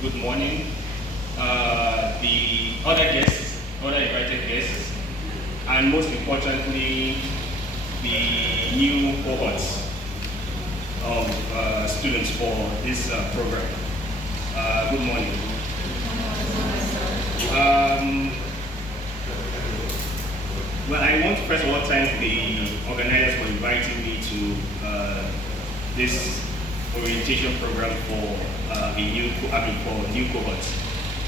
good morning. The other guests, other invited guests, and most importantly, the new cohorts of students for this program. Good morning. Well, I want to first of all thank the organizers for inviting me to this orientation program for new cohorts.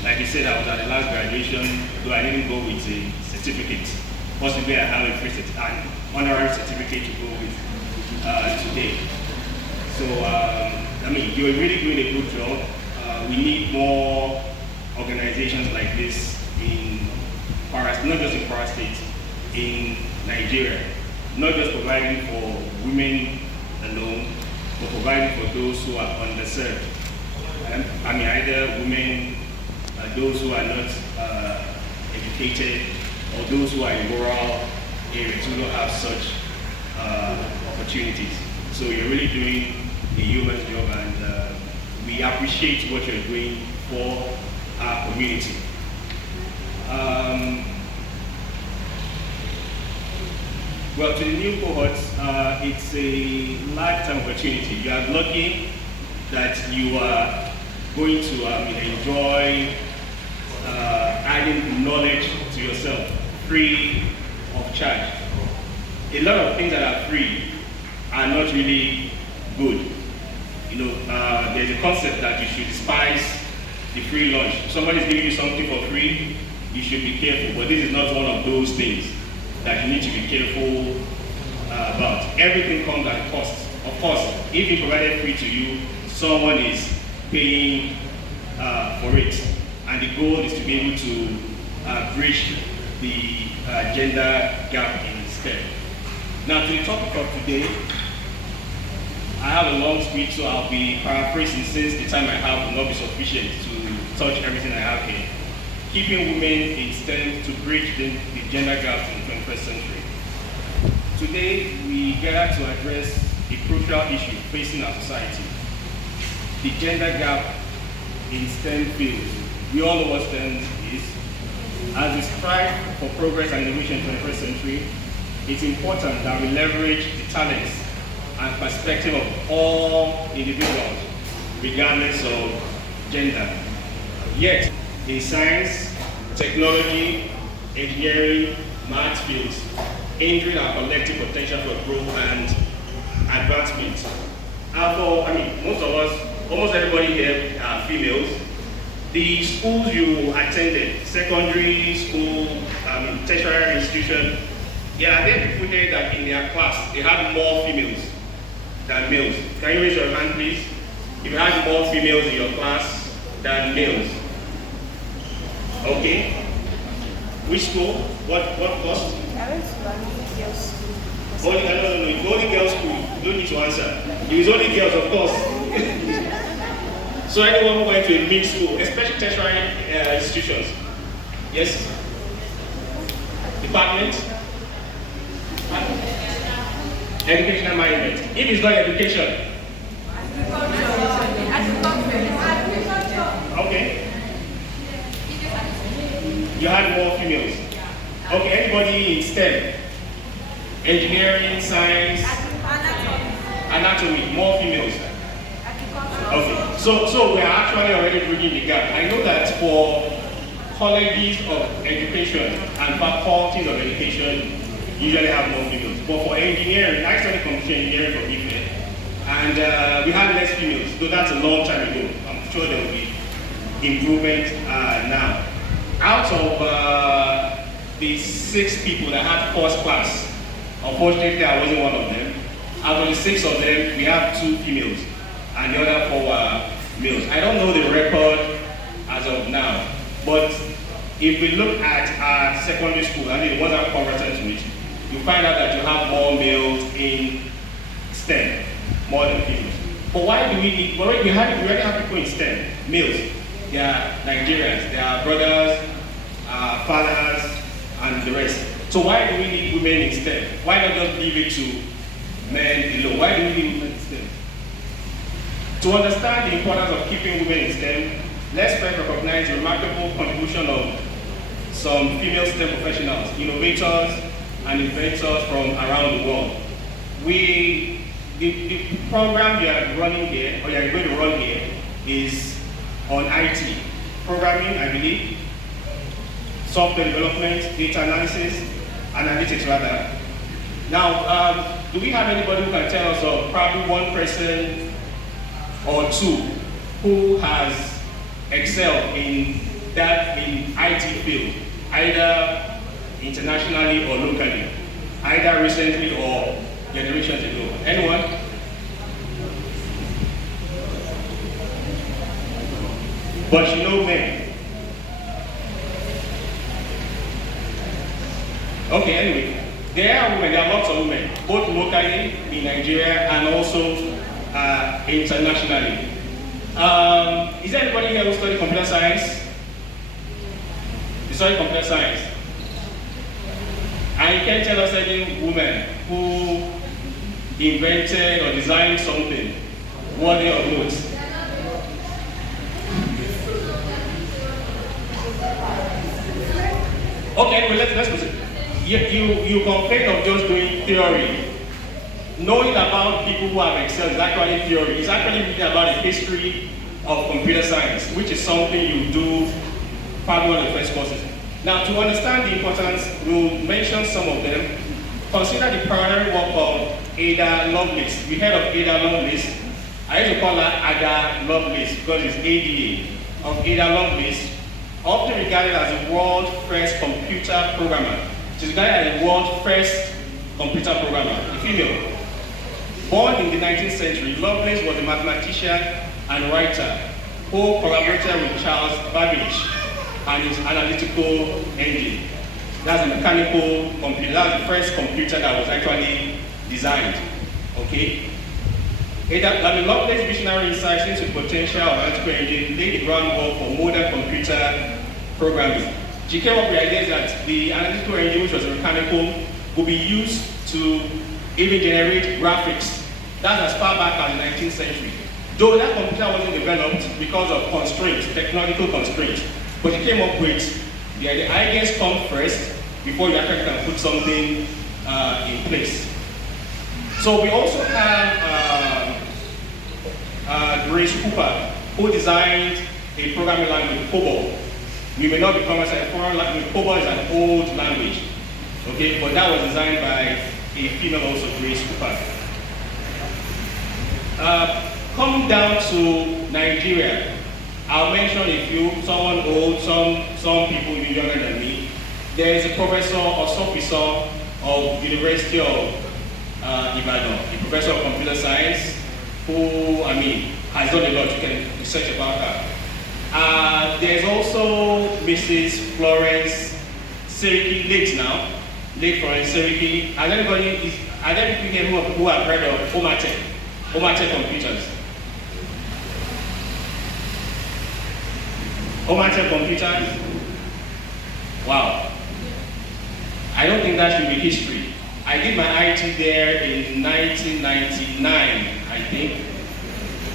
Like I said, I was at the last graduation, though I didn't go with a certificate. Possibly I have an honorary certificate to go with today. So, you're really doing a good job. We need more organizations like this in Kwara, not just in Kwara State, in Nigeria. Not just providing for women alone, but providing for those who are underserved. Either women, those who are not educated, or those who are in rural areas who don't have such opportunities. So you're really doing a human job, and we appreciate what you're doing for our community. Well, to the new cohorts, it's a lifetime opportunity. You are lucky that you are going to enjoy adding knowledge to yourself, free of charge. A lot of things that are free are not really good. There's a concept that you should despise the free lunch. If somebody's giving you something for free, you should be careful. But this is not one of those things that you need to be careful about. Everything comes at a cost. Of course, if it's provided free to you, someone is paying for it. And the goal is to be able to bridge the gender gap in STEM. Now, to the topic of today, I have a long speech, so I'll be paraphrasing since the time I have will not be sufficient to touch everything I have here. Keeping women in STEM to bridge the gender gap in the 21st century. Today, we gather to address a crucial issue facing our society, the gender gap in STEM fields. We all know what STEM is. As we strive for progress and innovation in the 21st century, it's important that we leverage the talents and perspective of all individuals, regardless of gender. Yet, in science, technology, engineering, math fields, hindering our collective potential for growth and advancement. Most of us, almost everybody here are females. The schools you attended, secondary school, tertiary institution, there people here that in their class, they have more females than males. Can you raise your hand, please? If you have more females in your class than males. Okay. Which school? What course? Only girls school. You don't need to answer. If it's only girls, of course. So anyone who went to a mixed school, especially tertiary institutions. Yes? Department? Educational management. If it's not education. Okay. You had more females. Okay, anybody in STEM? Engineering, science, anatomy, more females. Okay, so we are actually already bridging the gap. I know that for colleges of education and faculties of education, usually have more females. But for engineering, I studied computer engineering for Ilorin, and we had less females, though that's a long time ago. I'm sure there will be improvement now. Out of the 6 people that had first class, unfortunately I wasn't one of them. Out of the 6 of them, we have 2 females, and the other 4 were males. I don't know the record as of now, but if we look at our secondary school, and the ones that are converted to it, you find out that you have more males in STEM, more than females. But why do we need, we already have people in STEM, males. They are Nigerians, they are brothers, fathers, and the rest. So why do we need women in STEM? Why not just leave it to men alone? Why do we need women in STEM? To understand the importance of keeping women in STEM, Let's first recognize the remarkable contribution of some female STEM professionals, innovators and inventors from around the world. The program we are running here, or you are going to run here, is on IT, programming, I believe, software development, data analysis, analytics rather. Now, do we have anybody who can tell us of probably one person or two who has excelled in IT field, either internationally or locally, either recently or generations ago? Anyone? But you know men. Okay, anyway, there are women, there are lots of women, both locally in Nigeria and also internationally. Is there anybody here who studied computer science? You studied computer science? And you can tell us any woman who invented or designed something worthy of note? Okay, anyway, let's proceed. You complain of just doing theory. Knowing about people who have excelled is actually theory. It's actually reading about the history of computer science, which is something you do probably one of the first courses. Now, to understand the importance, we'll mention some of them. Consider the pioneering work of Ada Lovelace. We heard of Ada Lovelace. I used to call her Ada Lovelace because it's ADA, of Ada Lovelace, often regarded as the world's first computer programmer. She's regarded as the world's first computer programmer, a female. Born in the 19th century, Lovelace was a mathematician and writer who collaborated with Charles Babbage and his analytical engine. That's a mechanical computer. That's the first computer that was actually designed. Okay? Lovelace's visionary insights into the potential of analytical engine laid the groundwork for modern computer programming. She came up with ideas that the analytical engine, which was mechanical, would be used to even generate graphics. That's as far back as the 19th century. Though that computer wasn't developed because of constraints, technological constraints, but she came up with the idea. Ideas come first before you actually can put something in place. So we also have Grace Cooper, who designed a programming language, COBOL. We may not be conversant with foreign language. COBOL is an old language, okay? But that was designed by a female also, Grace Cooper. Coming down to Nigeria, I'll mention a few, someone old, some people younger than me. There is a professor or sub-professor of University of Ibadan, a professor of computer science, who, has done a lot. You can research about her. There's also Mrs. Florence Seriki, late Florence Seriki. Are there people here who have heard of Omatech computers? Omatech computers? Wow. I don't think that should be history. I did my IT there in 1999, I think,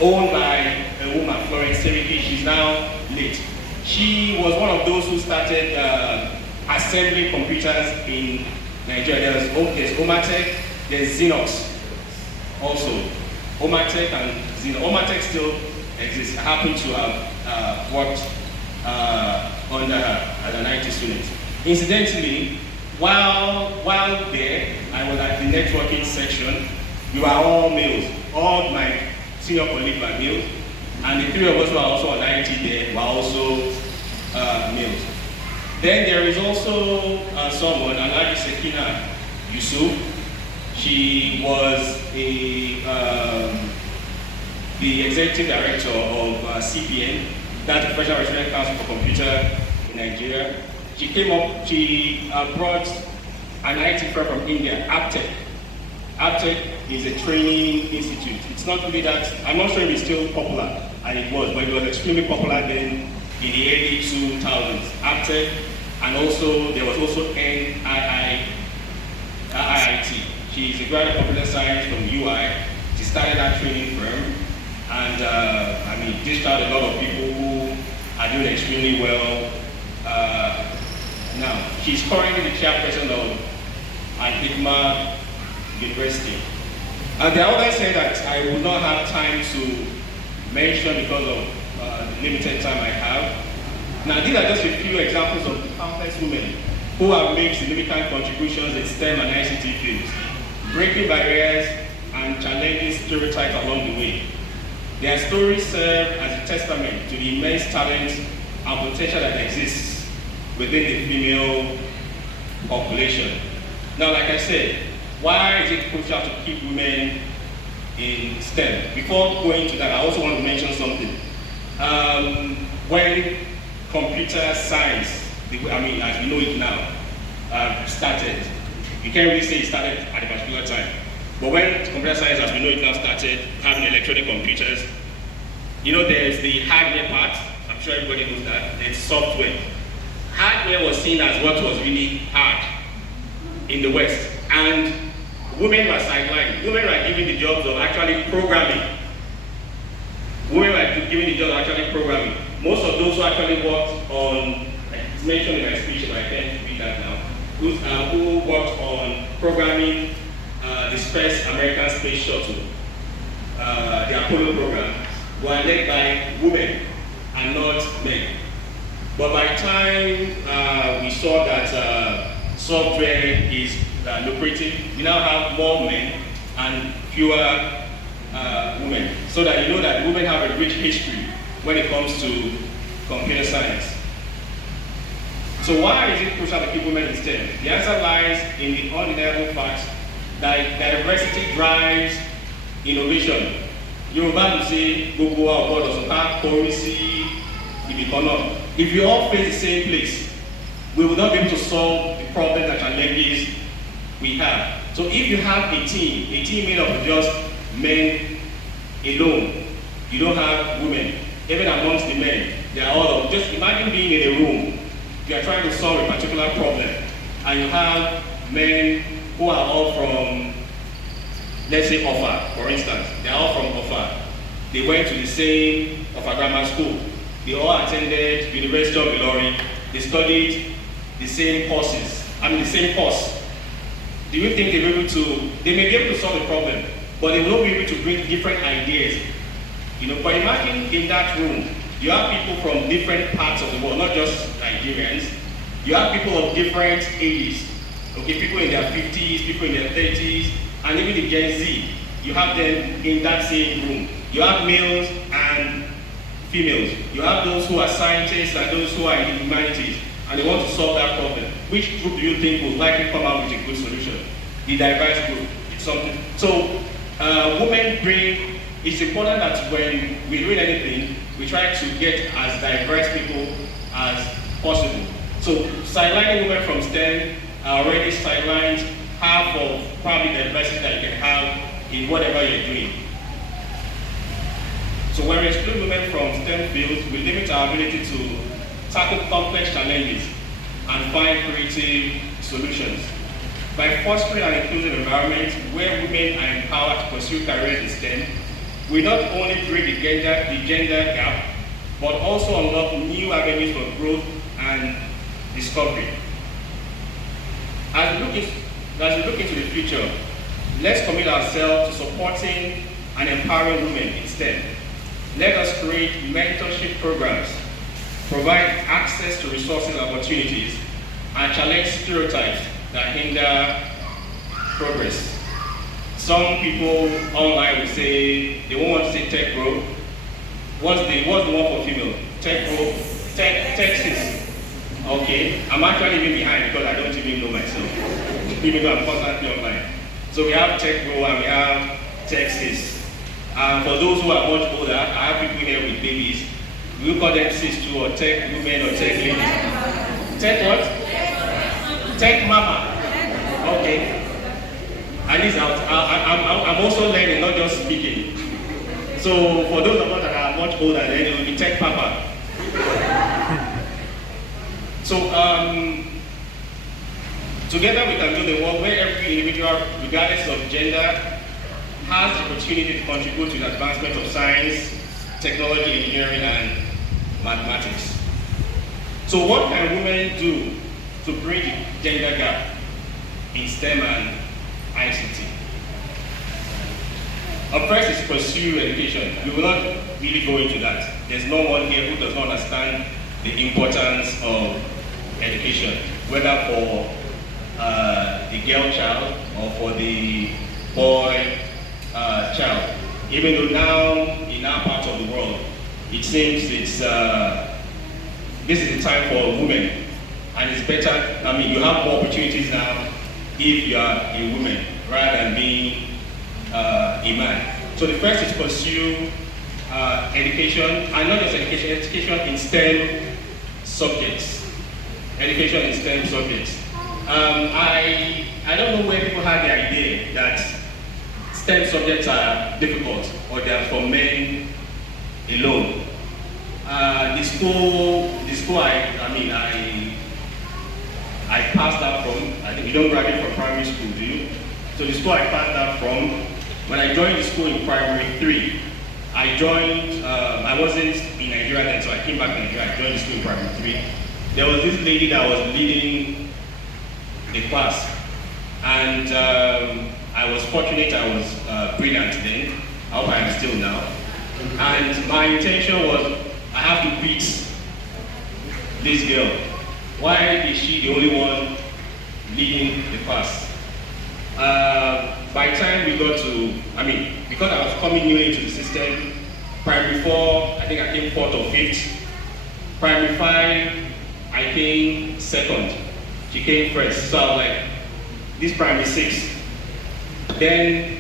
owned by a woman, Florence Seriki. She's now late. She was one of those who started assembling computers in Nigeria. There's Omatech, there's Xerox also. Omatech and Xerox. Omatech still exists. I happen to have worked under her as an IT student. Incidentally, while there, I was at the networking section. We were all males. All my senior colleagues were males, and the three of us who are also on IT there were also males. Then there is also someone, Alhaji Sekina Yusuf. She was the executive director of CPN, that's the Professional Research Council for Computer in Nigeria. She brought an IT firm from India, Aptech. Aptech is a training institute. It's not really that, I'm not sure if it's still popular, and it was, but it was extremely popular then in the early 2000s. Aptech, and also there was also NIIT. She's a graduate of computer science from UI. She started that training firm, and discharged a lot of people who extremely well now. She's currently the chairperson of Al-Hikmah University. And the others say that I would not have time to mention because of the limited time I have. Now, these are just a few examples of countless women who have made significant contributions in STEM and ICT fields, breaking barriers and challenging stereotypes along the way. Their stories serve as a testament to the immense talent and potential that exists within the female population. Now, like I said, why is it crucial to keep women in STEM? Before going to that, I also want to mention something. When computer science, as we know it now, started, you can't really say it started at a particular time. But when computer science, as we know it now, started having electronic computers, there's the hardware part. I'm sure everybody knows that. There's software. Hardware was seen as what was really hard in the West. And women were sidelined. Women were given the jobs of actually programming. Women were given the job of actually programming. Most of those who actually worked on, it's mentioned in my speech, but I can't read that now, who worked on programming the first American space shuttle, the Apollo program, were led by women and not men. But by the time we saw that software is lucrative, we now have more men and fewer women. So that you know that women have a rich history when it comes to computer science. So why is it crucial to keep women in STEM? The answer lies in the undeniable fact that diversity drives innovation. Yoruba will say, "Gbogbo wa gbọ́dọ̀ sọ̀tà kọrí sí ibi kan náà." If we all face the same place, we will not be able to solve the problems and challenges we have. So if you have a team made up of just men alone, you don't have women. Even amongst the men, they are all, just imagine being in a room, you are trying to solve a particular problem, and you have men who are all from, let's say, Offa, for instance. They are all from Offa. They went to the same Offa grammar school. They all attended University of Ilorin. They studied the same courses, the same course. Do you think they may be able to solve the problem, but they will not be able to bring different ideas? But imagine in that room, you have people from different parts of the world, not just Nigerians. You have people of different ages. Okay, people in their 50s, people in their 30s, and even the Gen Z. You have them in that same room. You have males and females. You have those who are scientists and those who are in the humanities, and they want to solve that problem. Which group do you think will likely come out with a good solution? The diverse group. It's something. So, women bring. It's important that when we're doing anything, we try to get as diverse people as possible. So sidelining women from STEM are already sidelined half of probably the diversity that you can have in whatever you're doing. So when we exclude women from STEM fields, we limit our ability to tackle complex challenges and find creative solutions. By fostering an inclusive environment where women are empowered to pursue careers in STEM, we not only bridge the gender gap, but also unlock new avenues for growth and discovery. As we look into the future, let's commit ourselves to supporting and empowering women in STEM. Let us create mentorship programs, provide access to resources and opportunities, and challenge stereotypes that hinder progress. Some people online will say they won't want to say tech bro. What's the one for female? Tech bro, tech sis. Okay, I'm actually even behind because I don't even know myself. Even though I'm constantly online. So we have tech bro and we have tech sis. For those who are much older, I have people here with babies. We will call them sis too, or tech women, or tech ladies. Tech what? Tech mama. Okay. At least I'm also learning, not just speaking. So for those of us that are much older, then it will be tech papa. So together we can do the work where every individual, regardless of gender, has the opportunity to contribute to the advancement of science, technology, engineering, and mathematics. So what can women do to bridge the gender gap in STEM and ICT? First is pursue education. We will not really go into that. There's no one here who does not understand the importance of education, whether for the girl child or for the boy child. Even though now, in our part of the world, it seems this is the time for women, and it's better. I mean, you have more opportunities now if you are a woman rather than being a man. So the first is pursue education, and not just education in STEM subjects. Education in STEM subjects. I don't know where people have the idea that STEM subjects are difficult or they are for men alone. The school I passed out from, I think you don't graduate from primary school, do you? So the school I passed out from, when I joined the school in primary 3, I wasn't in Nigeria then, so I came back to Nigeria, I joined the school in primary 3. There was this lady that was leading the class, and I was fortunate, I was brilliant then. I hope I am still now. And my intention was, I have to beat this girl. Why is she the only one leading the class? By the time we got to, because I was coming new into the system, primary 4, I think I came 4th or 5th. Primary 5, I came 2nd. She came 1st. So I was like, this primary 6. Then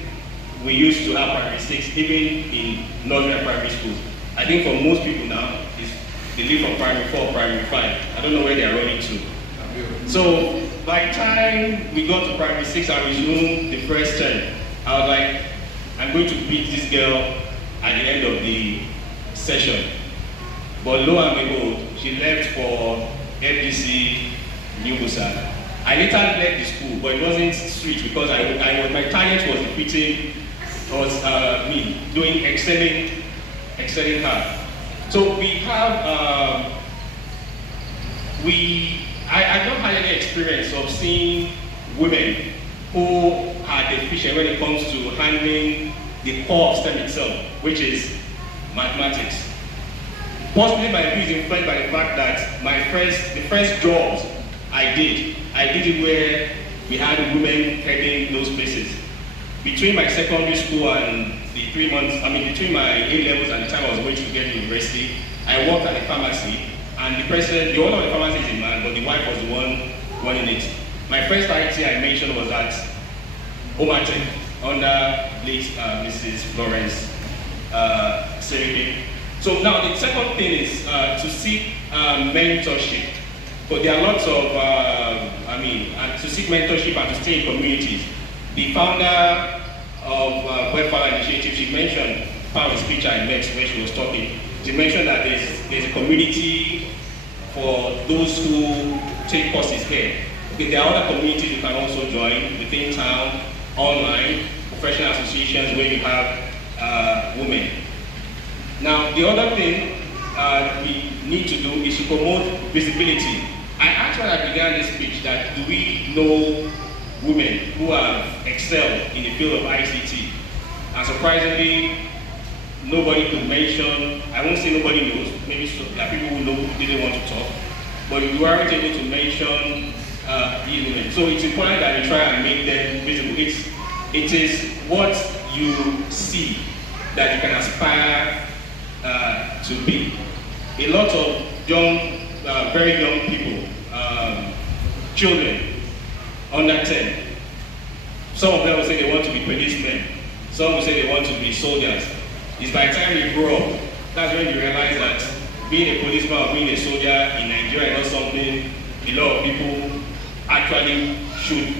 we used to have primary 6, even in nursery and primary schools. I think for most people now, they live from primary 4, primary 5. I don't know where they are running to. So by the time we got to primary 6, I resumed the first term. I was like, I'm going to beat this girl at the end of the session. But lo and behold, she left for FDC New Busa. I later left the school, but it wasn't sweet because my target was defeating, doing excelling hard. So we have, I've not had any experience of seeing women who are deficient when it comes to handling the core of STEM itself, which is mathematics. Possibly my view is influenced by the fact that the first jobs I did it where we had women heading those places. Between my secondary school and the 3 months, between my A-levels and the time I was going to get to university, I worked at a pharmacy, and the owner of the pharmacy is a man, but the wife was the one running it. My first IT I mentioned was at Omaten, under late Mrs. Florence Sereke. So now the second thing is to seek mentorship. But there are lots of, to seek mentorship and to stay in communities. The founder of Webfala Initiative, she mentioned part of the speech I met when she was talking. She mentioned that there's a community for those who take courses here. Okay, there are other communities you can also join within town, online, professional associations where you have women. Now, the other thing we need to do is to promote visibility. I asked when I began this speech that do we know women who have excelled in the field of ICT? And surprisingly, nobody could mention, I won't say nobody knows, maybe there are people who know who didn't want to talk, but we weren't able to mention these women. So it's important that we try and make them visible. It is what you see that you can aspire to be. A lot of young, very young people, children, under 10, some of them will say they want to be policemen, some will say they want to be soldiers. It's by the time you grow up, that's when you realize that being a policeman or being a soldier in Nigeria is not something a lot of people actually should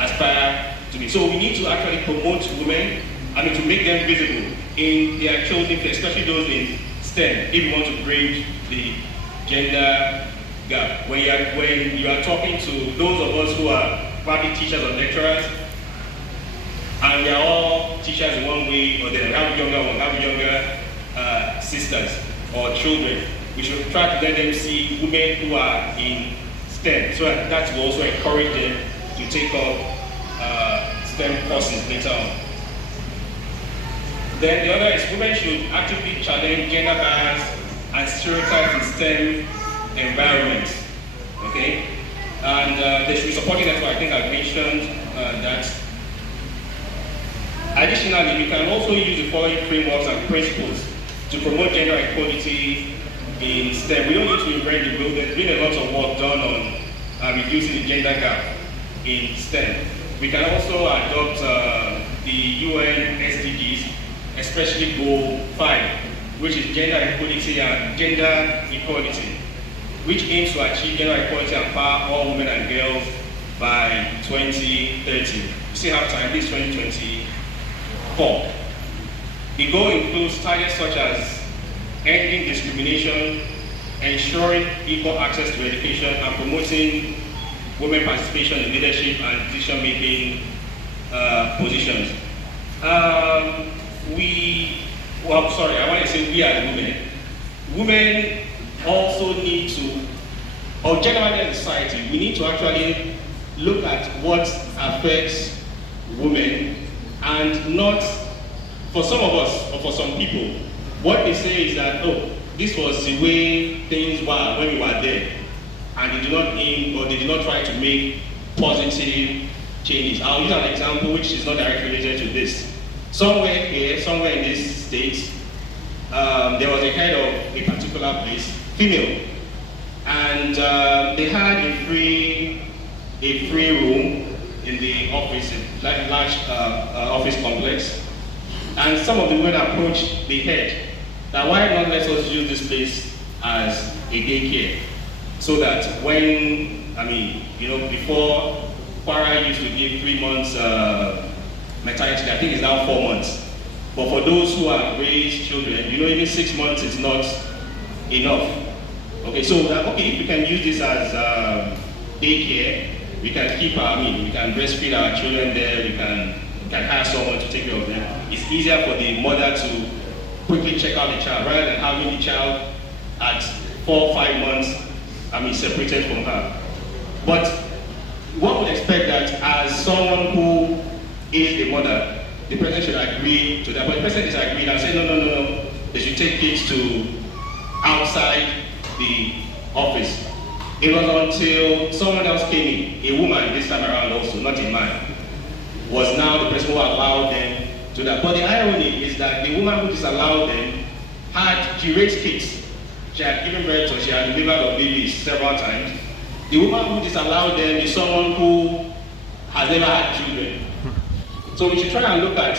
aspire to be. So we need to actually promote women, to make them visible in their chosen place, especially those in STEM, if you want to bridge the gender gap. When you are talking to those of us who are probably teachers or lecturers, and we are all teachers in one way or the other, we have younger sisters or children. we should try to let them see women who are in STEM, so that will also encourage them to take up STEM courses later on. Then the other is women should actively challenge gender bias and stereotypes in STEM environments. Okay, and they should be supporting that. So I think I've mentioned that. Additionally, we can also use the following frameworks and principles to promote gender equality in STEM. We don't need to invent the wheel. There's been a lot of work done on reducing the gender gap in STEM. We can also adopt the UN SDGs, especially Goal 5, which is gender equality and gender equality, which aims to achieve gender equality and empower all women and girls by 2030. We still have time, this is 2024. The goal includes targets such as ending discrimination, ensuring equal access to education, and promoting women participation in leadership and decision-making positions. I want to say we are the women. Women also need to, or generally in society, we need to actually look at what affects women, and not, for some of us, or for some people, what they say is that, oh, this was the way things were when we were there, and they do not aim, or they do not try to make positive changes. I'll use an example which is not directly related to this. Somewhere here, somewhere in this state, there was a head of a particular place, female, and they had a free room in the office, a large office complex, and some of the women approached the head that why not let us use this place as a daycare, so that when, before Kwara used to give 3 months maternity, I think it's now 4 months. But for those who have raised children, even 6 months is not enough. Okay, so if we can use this as daycare, we can keep we can breastfeed our children there, we can hire someone to take care of them. It's easier for the mother to quickly check out the child, rather than having the child at 4 or 5 months, separated from her. But one would expect that as someone who is the mother, the president should agree to that. But the president disagreed and said, no, they should take kids to outside the office. It was until someone else came in, a woman this time around also, not a man, was now the person who allowed them to that. But the irony is that the woman who disallowed them she raised kids. She had given birth to, she had delivered babies several times. The woman who disallowed them is someone who has never had children. So we should try and look at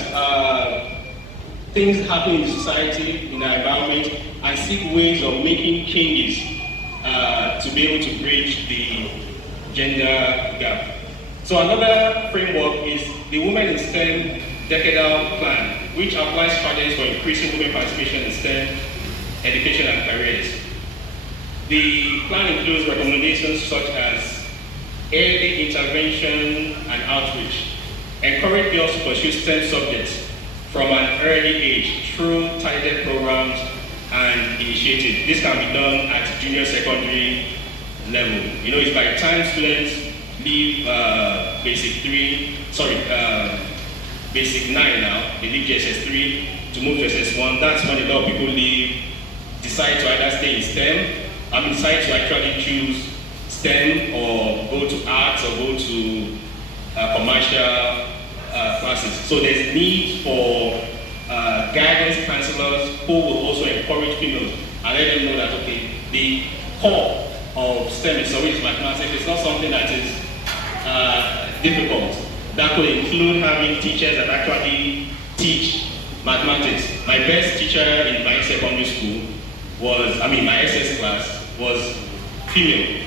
things happening in society, in our environment, and seek ways of making changes to be able to bridge the gender gap. So another framework is the Women in STEM Decadal Plan, which outlines strategies for increasing women participation in STEM education and careers. The plan includes recommendations such as early intervention and outreach, encourage girls to pursue STEM subjects from an early age through targeted programs and initiatives. This can be done at junior secondary level. It's by the time students leave basic 9 now, they leave GSS 3 to move to SS1. That's when a lot of people decide to either stay in STEM, decide to actually choose STEM or go to arts or go to commercial classes. So there's need for guidance counselors who will also encourage females and let them know that, okay, the core of STEM is always mathematics. It's not something that is difficult. That could include having teachers that actually teach mathematics. My best teacher in my secondary school was, my SS class was female,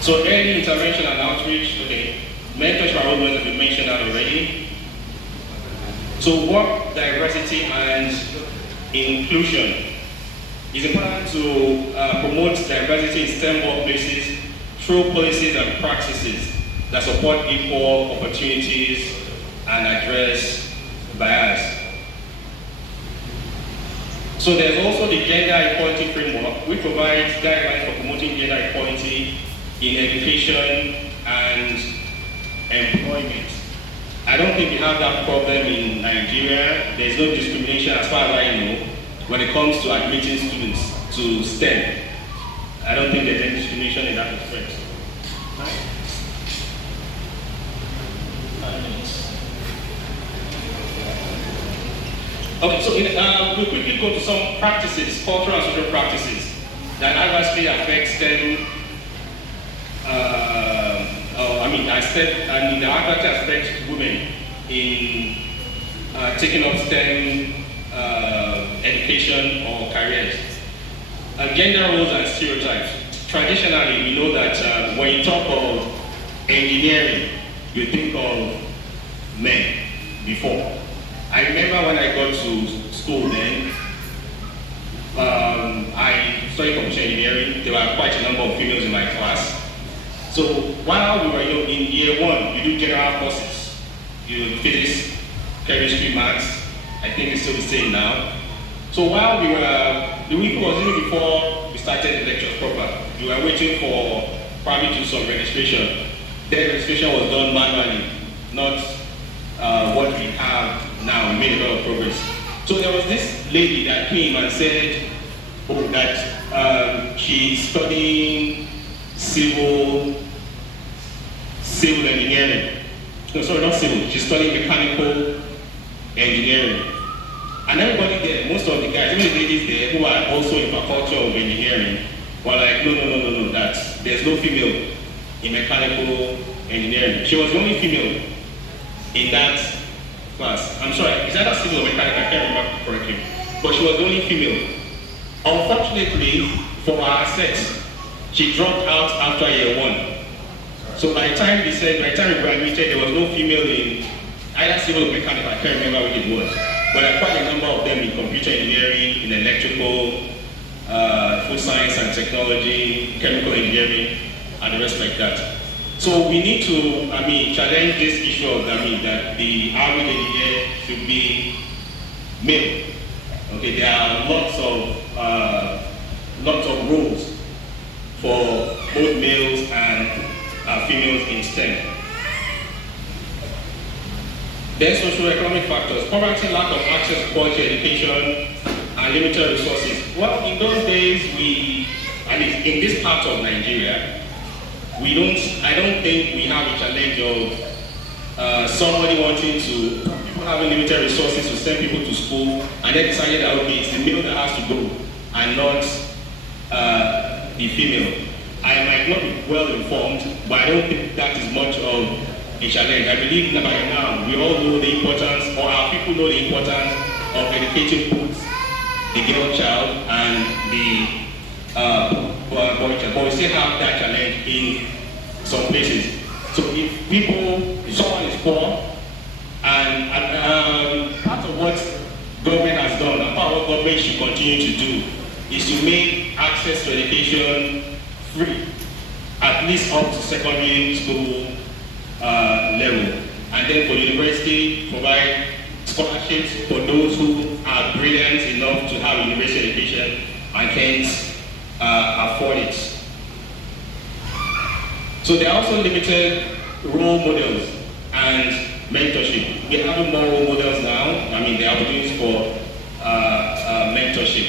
So early intervention and outreach, okay. Mentorship and roles have been mentioned that already. So work diversity and inclusion. It's important to promote diversity in STEM workplaces through policies and practices that support equal opportunities and address bias. So there's also the Gender Equality Framework, which provides guidelines for promoting gender equality in education and employment. I don't think we have that problem in Nigeria. There's no discrimination, as far as I know, when it comes to admitting students to STEM. I don't think there's any discrimination in that respect. Okay, so we'll quickly go to some practices, cultural and social practices, that adversely affect STEM. That adversely affect women in taking up STEM education or careers. Gender roles and stereotypes. Traditionally, we know that when you talk of engineering, you think of men before. I remember when I got to school then, I studied computer engineering. There were quite a number of females in my class. So while we were in year one, we do general courses. Physics, chemistry, maths. I think it's still the same now. So while we were, the week was even before we started the lectures proper. We were waiting for probably to some registration. Then registration was done manually, not what we have now. We made a lot of progress. So there was this lady that came and said that she's studying civil engineering. No, sorry, not civil. She's studying mechanical engineering. And everybody there, most of the guys, even the ladies there who are also in faculty of engineering, were like, no, there's no female in mechanical engineering. She was the only female in that class. I'm sorry, is that a civil or mechanical? I can't remember correctly. But she was the only female. Unfortunately, for her sex, she dropped out after year one. So by the time we graduated, there was no female in either civil or mechanical. I can't remember which it was. But there are quite a number of them in computer engineering, in electrical, food science and technology, chemical engineering, and the rest like that. So we need to, challenge this issue of, that the average engineer should be male. Okay, there are lots of roles for both males and females in STEM. Then socio-economic factors, poverty, lack of access to quality education, and limited resources. Well, in those days, in this part of Nigeria, I don't think we have a challenge of somebody wanting to, people having limited resources to send people to school, and then decided that, okay, it's the male that has to go, and not the female. I might not be well informed, but I don't think that is much of a challenge. I believe that by now, we all know the importance, or our people know the importance of educating both the girl child and the boy child. But we still have that challenge in some places. So if someone is poor, and part of what government has done, and part of what government should continue to do, is to make access to education free, at least up to secondary school level. And then for university, provide scholarships for those who are brilliant enough to have university education and can't afford it. So there are also limited role models and mentorship. We have more role models now. There are opportunities for mentorship.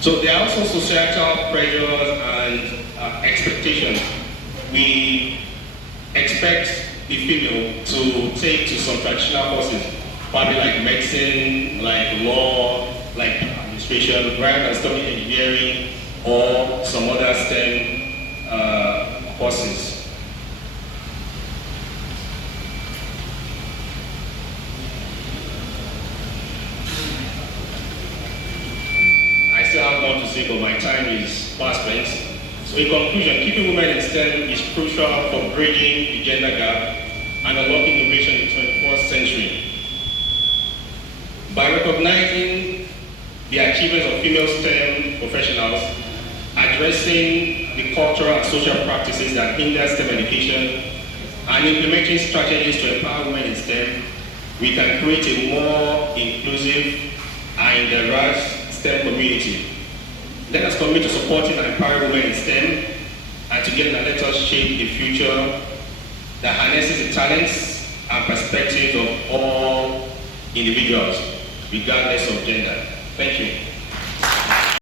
So there are also societal pressures and expectations. We expect the female to take to some traditional courses, probably like medicine, like law, like administration, rather than studying engineering or some other STEM courses. I still have more to say, but my time is fast spent. So in conclusion, keeping women in STEM is crucial for bridging the gender gap and unlocking innovation in the 21st century. By recognizing the achievements of female STEM professionals, addressing the cultural and social practices that hinder STEM education, and implementing strategies to empower women in STEM, we can create a more inclusive and the RAS STEM community. Let us commit to supporting and empowering women in STEM, and together let us shape a future that harnesses the talents and perspectives of all individuals, regardless of gender. Thank you.